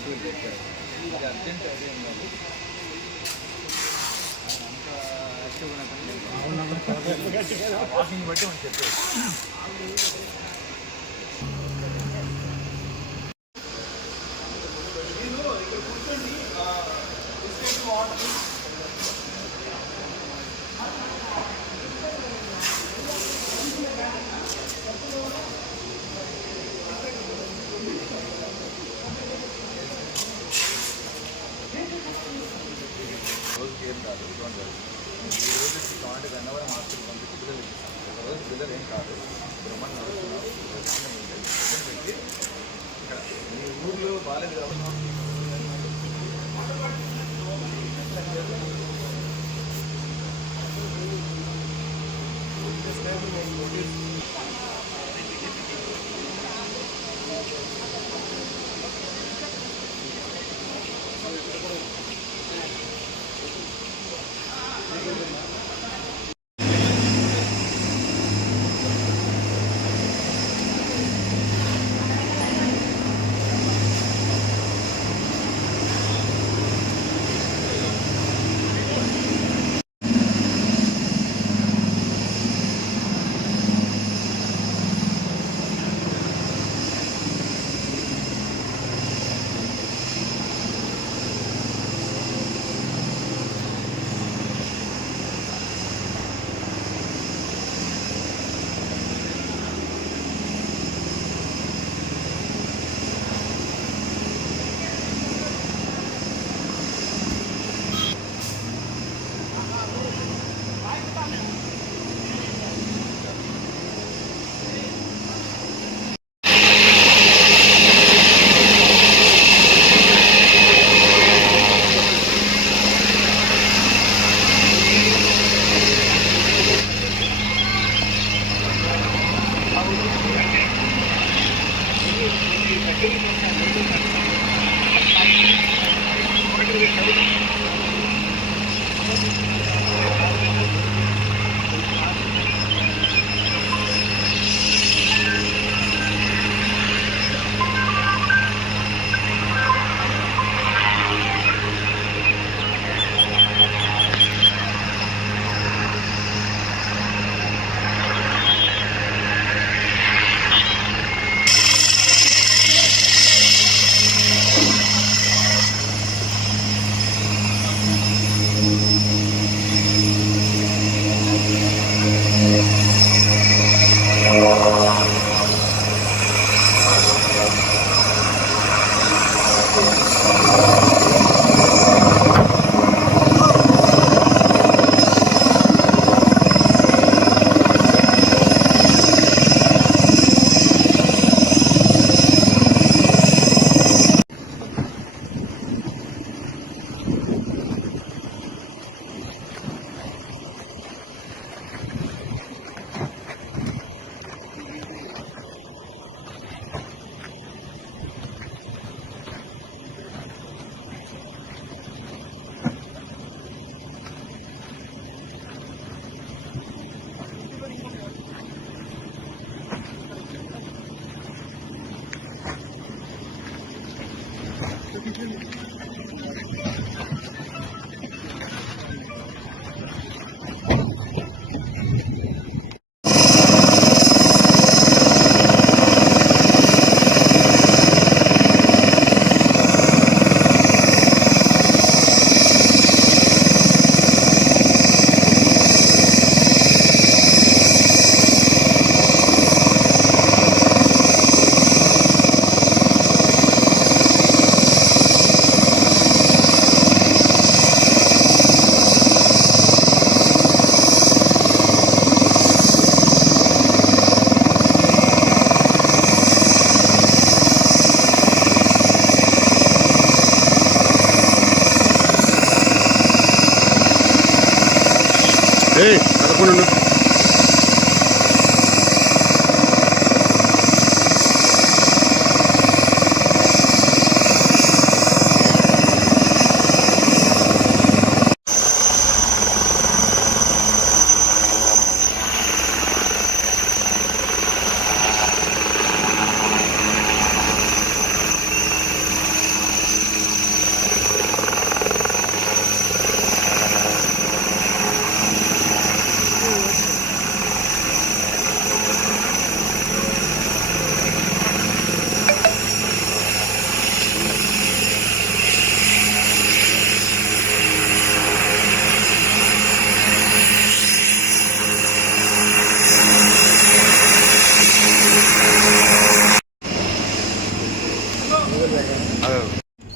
Certificate తెచ్చారు. ఇది urgent అదే ఉన్నది అంత యాక్టివ్గా వాకింగ్ బట్టి మనం చెప్పేది. రోజుకి ఏం కాదు, ఇటువంటి ఈ రోజు కావాలంటే గన్నవరం హాస్పిటల్ పంపించి పిల్లలు ఇస్తాను. ఒక రోజు పిల్లలు ఏం కాదు, బ్రహ్మాండ పెట్టి ఇక్కడ మీ ఊర్లో బాగాలేదు కాబట్టి కదపండి.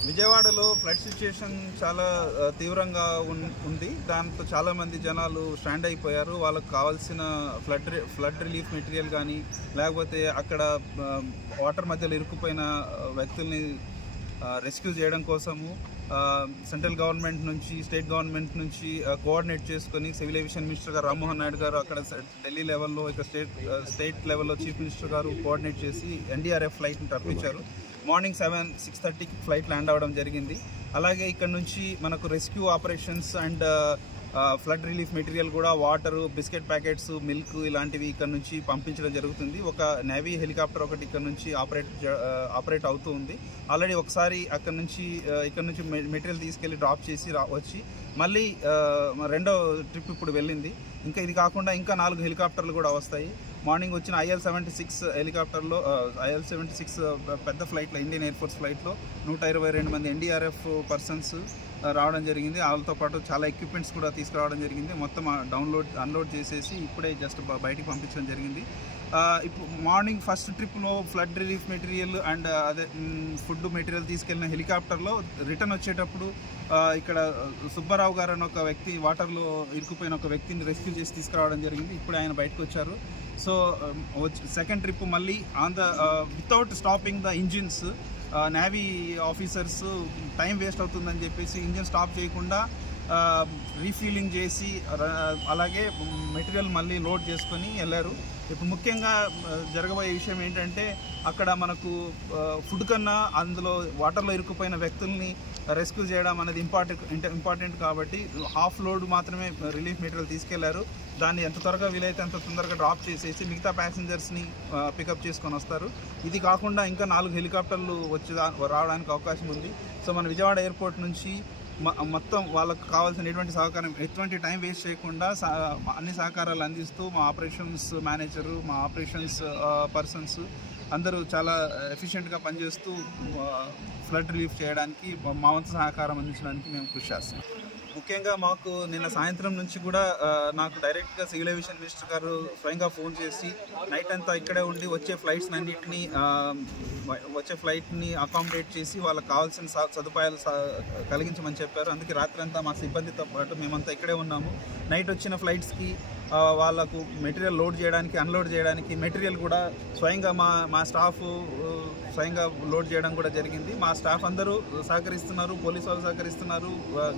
విజయవాడలో ఫ్లడ్ సిచ్యుయేషన్ చాలా తీవ్రంగా ఉంది. దాంతో చాలామంది జనాలు స్టాండ్ అయిపోయారు. వాళ్ళకు కావాల్సిన ఫ్లడ్ రిలీఫ్ మెటీరియల్ కానీ లేకపోతే అక్కడ వాటర్ మధ్యలో ఇరుక్కుపోయిన వ్యక్తుల్ని రెస్క్యూ చేయడం కోసము సెంట్రల్ గవర్నమెంట్ నుంచి స్టేట్ గవర్నమెంట్ నుంచి కోఆర్డినేట్ చేసుకొని సివిల్ ఏవియేషన్ మినిస్టర్ గారు రామ్మోహన్ నాయుడు గారు అక్కడ ఢిల్లీ లెవెల్లో ఇక్కడ స్టేట్ లెవెల్లో చీఫ్ మినిస్టర్ గారు కోఆర్డినేట్ చేసి ఎన్డీఆర్ఎఫ్ ఫ్లైట్ని రప్పించారు. మార్నింగ్ 6:30కి ఫ్లైట్ ల్యాండ్ అవ్వడం జరిగింది. అలాగే ఇక్కడ నుంచి మనకు rescue operations and flood relief material కూడా వాటరు, బిస్కెట్ ప్యాకెట్స్, మిల్క్ ఇలాంటివి ఇక్కడ నుంచి పంపించడం జరుగుతుంది. ఒక నేవీ హెలికాప్టర్ ఒకటి ఇక్కడ నుంచి ఆపరేట్ అవుతూ ఉంది. ఆల్రెడీ ఒకసారి ఇక్కడ నుంచి మెటీరియల్ తీసుకెళ్ళి డ్రాప్ చేసి వచ్చి మళ్ళీ రెండో ట్రిప్ ఇప్పుడు వెళ్ళింది. ఇంకా ఇది కాకుండా ఇంకా 4 హెలికాప్టర్లు కూడా వస్తాయి. మార్నింగ్ వచ్చిన IL-76 హెలికాప్టర్లో IL-76 పెద్ద ఫ్లైట్లో ఇండియన్ ఎయిర్ ఫోర్స్ ఫ్లైట్లో 122 మంది ఎన్డీఆర్ఎఫ్ పర్సన్స్ రావడం జరిగింది. వాళ్ళతో పాటు చాలా ఎక్విప్మెంట్స్ కూడా తీసుకురావడం జరిగింది. మొత్తం అన్లోడ్ చేసేసి ఇప్పుడే జస్ట్ బయటికి పంపించడం జరిగింది. ఇప్పుడు మార్నింగ్ ఫస్ట్ ట్రిప్లో ఫ్లడ్ రిలీఫ్ మెటీరియల్ అండ్ అదే ఫుడ్ మెటీరియల్ తీసుకెళ్ళిన హెలికాప్టర్లో రిటర్న్ వచ్చేటప్పుడు ఇక్కడ సుబ్బారావు గారు అని ఒక వ్యక్తి వాటర్లో ఇరుక్కుపోయిన ఒక వ్యక్తిని రెస్క్యూ చేసి తీసుకురావడం జరిగింది. ఇప్పుడు ఆయన బయటకు వచ్చారు. సో సెకండ్ ట్రిప్ మళ్ళీ without stopping the engines navy officers time waste అవుతుందని చెప్పేసి ఇంజిన్ స్టాప్ చేయకుండా రీఫీలింగ్ చేసి అలాగే మెటీరియల్ మళ్ళీ లోడ్ చేసుకొని వెళ్ళారు. ఇప్పుడు ముఖ్యంగా జరగబోయే విషయం ఏంటంటే అక్కడ మనకు ఫుడ్ కన్నా అందులో వాటర్లో ఇరుక్కుపోయిన వ్యక్తుల్ని రెస్క్యూ చేయడం అనేది ఇంపార్టెంట్ కాబట్టి హాఫ్ లోడ్ మాత్రమే రిలీఫ్ మెటీరియల్ తీసుకెళ్లారు. దాన్ని ఎంత త్వరగా వీలైతే అంత తొందరగా డ్రాప్ చేసేసి మిగతా ప్యాసింజర్స్ని పికప్ చేసుకొని వస్తారు. ఇది కాకుండా ఇంకా 4 హెలికాప్టర్లు రావడానికి అవకాశం ఉంది. సో మన విజయవాడ ఎయిర్పోర్ట్ నుంచి మొత్తం వాళ్ళకు కావాల్సిన ఎటువంటి టైం వేస్ట్ చేయకుండా అన్ని సహకారాలు అందిస్తూ మా ఆపరేషన్స్ మేనేజరు, మా ఆపరేషన్స్ పర్సన్స్ అందరూ చాలా ఎఫిషియెంట్గా పనిచేస్తూ ఫ్లడ్ రిలీఫ్ చేయడానికి మా వంతు సహకారం అందించడానికి మేము కృషి చేస్తున్నాం. ముఖ్యంగా మాకు నిన్న సాయంత్రం నుంచి కూడా నాకు డైరెక్ట్గా సివిల్ ఏవియేషన్ మినిస్టర్ గారు స్వయంగా ఫోన్ చేసి నైట్ అంతా ఇక్కడే ఉండి వచ్చే ఫ్లైట్ని అకామిడేట్ చేసి వాళ్ళకి కావాల్సిన సదుపాయాలు కలిగించమని చెప్పారు. అందుకే రాత్రి అంతా మా సిబ్బందితో పాటు మేమంతా ఇక్కడే ఉన్నాము. నైట్ వచ్చిన ఫ్లైట్స్కి వాళ్ళకు మెటీరియల్ లోడ్ చేయడానికి, అన్లోడ్ చేయడానికి మెటీరియల్ కూడా స్వయంగా మా స్టాఫ్ స్వయంగా లోడ్ చేయడం కూడా జరిగింది. మా స్టాఫ్ అందరూ సహకరిస్తున్నారు, పోలీసు వాళ్ళు సహకరిస్తున్నారు,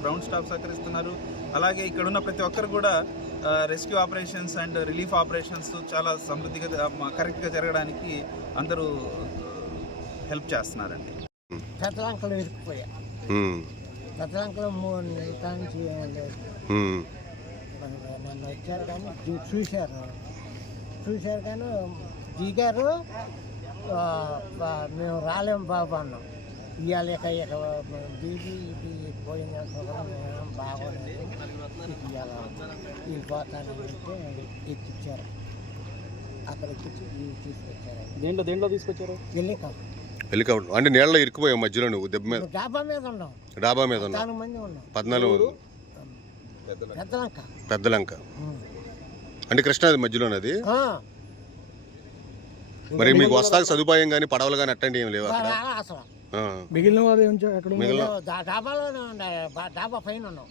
గ్రౌండ్ స్టాఫ్ సహకరిస్తున్నారు. అలాగే ఇక్కడ ఉన్న ప్రతి ఒక్కరు కూడా rescue operations and relief operations చాలా సమృద్ధిగా కరెక్ట్గా జరగడానికి అందరూ హెల్ప్ చేస్తున్నారండి. పెద్దలంకలో ఇరుక్కుపోయా. పెద్దలంకలో 3 నెలల నుంచి నన్ను వచ్చారు కానీ చూశారు కానీ దిగారు. మేము రాలేము బాబు అన్నాం. ఇవాళ ఇక దిగి ఇది పోయినంత మేము బాగోలేదు, ఇవాళ వెళ్ళిపోతానని అంటే ఎక్కిచ్చారు. అక్కడ ఎక్కించి తీసుకొచ్చారు. దేంట్లో తీసుకొచ్చారు? హెలికాప్టర్ అంటే నీళ్ళలో ఇరుక్కుపోయావు మధ్యలో నువ్వు దెబ్బ మీద? డాబా మీద ఉన్నాం. 14 మంది ఉన్నాం. 14 పెద్దలంక అంటే కృష్ణాది మధ్యలోనది. మరి మీకు వస్తాకి సదుపాయం కానీ పడవలు కానీ అట్టండి ఏం లేవు అక్కడ? అసలు మిగిలిన వాళ్ళు డాబాలోనే ఉండే, డాబా పైన ఉన్నాం.